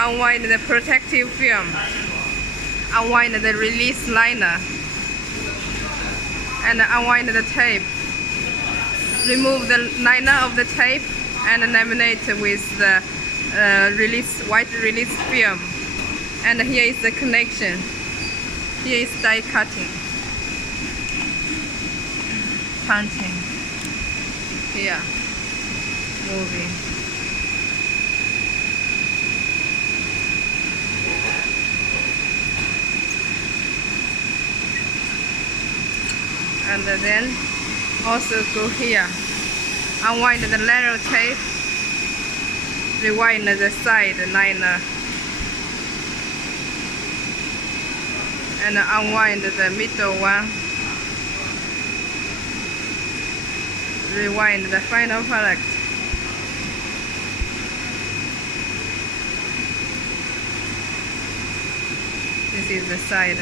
unwind the protective film, unwind the release liner, and unwind the tape. Remove the liner of the tape and laminate with the white release film. And here is the connection. Here is die cutting, punching, here, moving. And then also go here, unwind the lateral tape, rewind the side liner, and unwind the middle one, rewind the final product. This is the side.